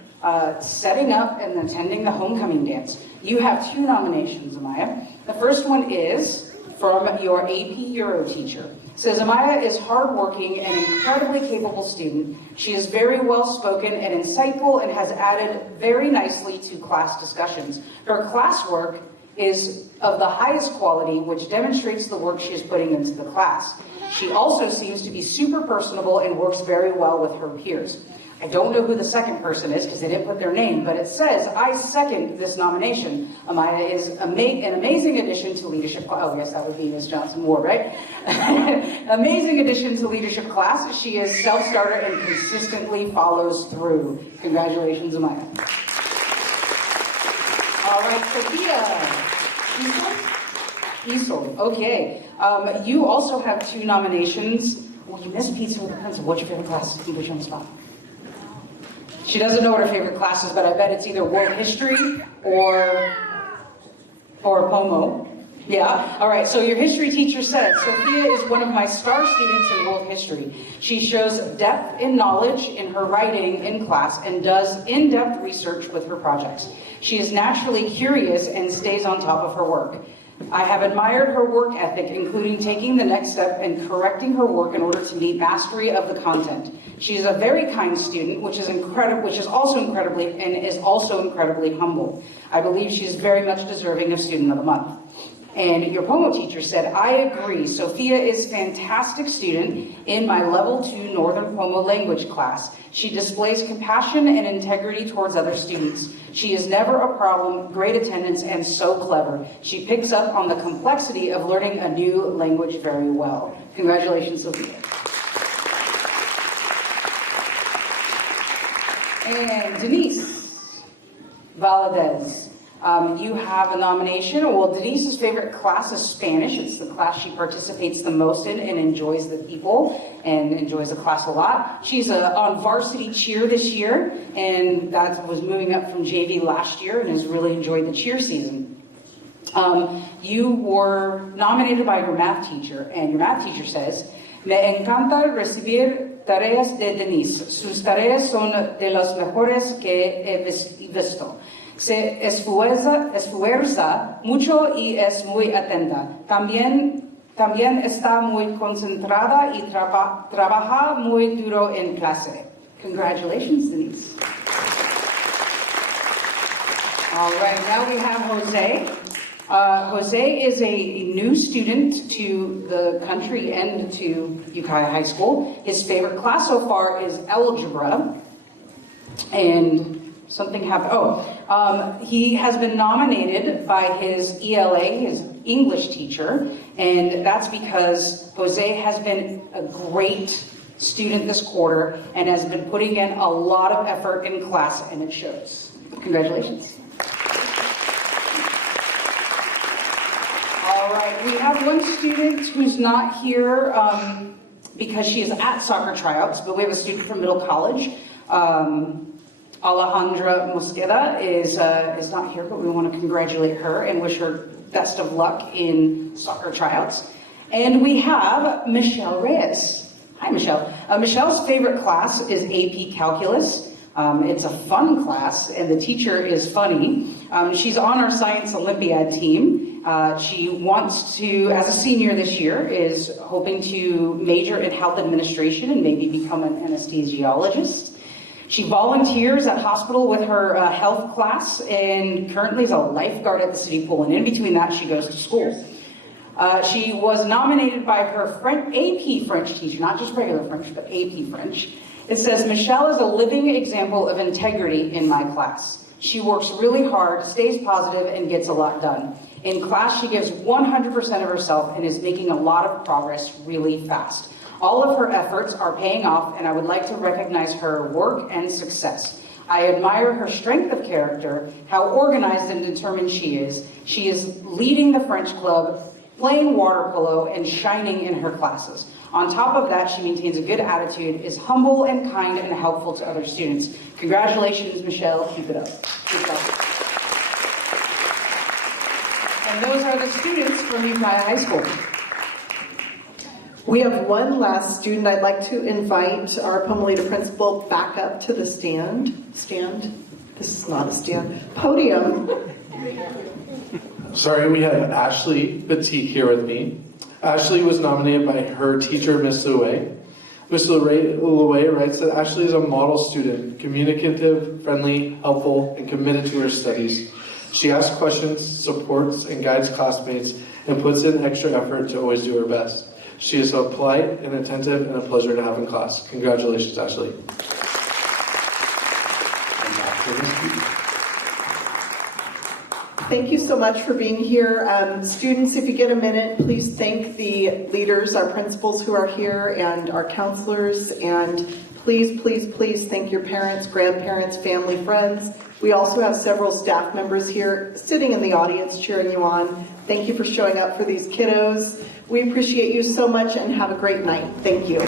setting up and attending the homecoming dance. You have 2 nominations, Amaya. The first one is from your AP Euro teacher. It says, Amaya is hardworking and incredibly capable student. She is very well-spoken and insightful and has added very nicely to class discussions. Her classwork is of the highest quality, which demonstrates the work she is putting into the class. She also seems to be super personable and works very well with her peers. I don't know who the second person is because they didn't put their name, but it says, I second this nomination. Amaya is an amazing addition to leadership class. Oh, yes, that would be Ms. Johnson-Moore, right? Amazing addition to leadership class. She is self-starter and consistently follows through. Congratulations, Amaya. All right, Sophia. Isol. Okay. You also have 2 nominations. Well, you missed pizza with the principal. What's your favorite class? You put you on the spot. She doesn't know what her favorite class is, but I bet it's either world history or POMO. Yeah? All right, so your history teacher said, Sophia is one of my star students in world history. She shows depth in knowledge in her writing in class and does in-depth research with her projects. She is naturally curious and stays on top of her work. I have admired her work ethic, including taking the next step and correcting her work in order to meet mastery of the content. She is a very kind student, which is also incredibly humble. I believe she is very much deserving of Student of the Month. And your POMO teacher said, I agree. Sophia is a fantastic student in my Level 2 Northern POMO language class. She displays compassion and integrity towards other students. She is never a problem, great attendance, and so clever. She picks up on the complexity of learning a new language very well. Congratulations, Sophia. And Denise Valadez. You have a nomination. Well, Denise's favorite class is Spanish. It's the class she participates the most in and enjoys the people and enjoys the class a lot. She's on varsity cheer this year, and that was moving up from JV last year and has really enjoyed the cheer season. You were nominated by your math teacher, and your math teacher says, Me encanta recibir tareas de Denise. Sus tareas son de las mejores que he visto. Se esfuerza mucho y es muy atenta. También está muy concentrada y trabaja muy duro en clase. Congratulations, Denise. All right, now we have Jose. Jose is a new student to the country and to Ukiah High School. His favorite class so far is algebra. And something happened. He has been nominated by his ELA, his English teacher, and that's because Jose has been a great student this quarter and has been putting in a lot of effort in class, and it shows. Congratulations. All right, we have one student who's not here because she is at soccer tryouts, but we have a student from Middle College. Alejandra Mosqueda is not here, but we want to congratulate her and wish her best of luck in soccer tryouts. And we have Michelle Reyes. Hi, Michelle. Michelle's favorite class is AP Calculus. It's a fun class, and the teacher is funny. She's on our Science Olympiad team. She wants to, as a senior this year, is hoping to major in health administration and maybe become an anesthesiologist. She volunteers at hospital with her health class and currently is a lifeguard at the city pool. And in between that, she goes to school. She was nominated by her AP French teacher, not just regular French, but AP French. It says, Michelle is a living example of integrity in my class. She works really hard, stays positive, and gets a lot done. In class, she gives 100% of herself and is making a lot of progress really fast. All of her efforts are paying off, and I would like to recognize her work and success. I admire her strength of character, how organized and determined she is. She is leading the French club, playing water polo, and shining in her classes. On top of that, she maintains a good attitude, is humble and kind and helpful to other students. Congratulations, Michelle. Keep it up. Good job. And those are the students from Ukiah High School. We have one last student. I'd like to invite our Pomalita principal back up to the stand. This is not a stand. Podium. Sorry, we have Ashley Petit here with me. Ashley was nominated by her teacher, Miss Louay. Miss Louay writes that Ashley is a model student, communicative, friendly, helpful, and committed to her studies. She asks questions, supports, and guides classmates, and puts in extra effort to always do her best. She is so polite and attentive and a pleasure to have in class. Congratulations, Ashley. Thank you so much for being here. Students, if you get a minute, please thank the leaders, our principals who are here, and our counselors, and please, please, please thank your parents, grandparents, family, friends. We also have several staff members here sitting in the audience cheering you on. Thank you for showing up for these kiddos. We appreciate you so much and have a great night. Thank you.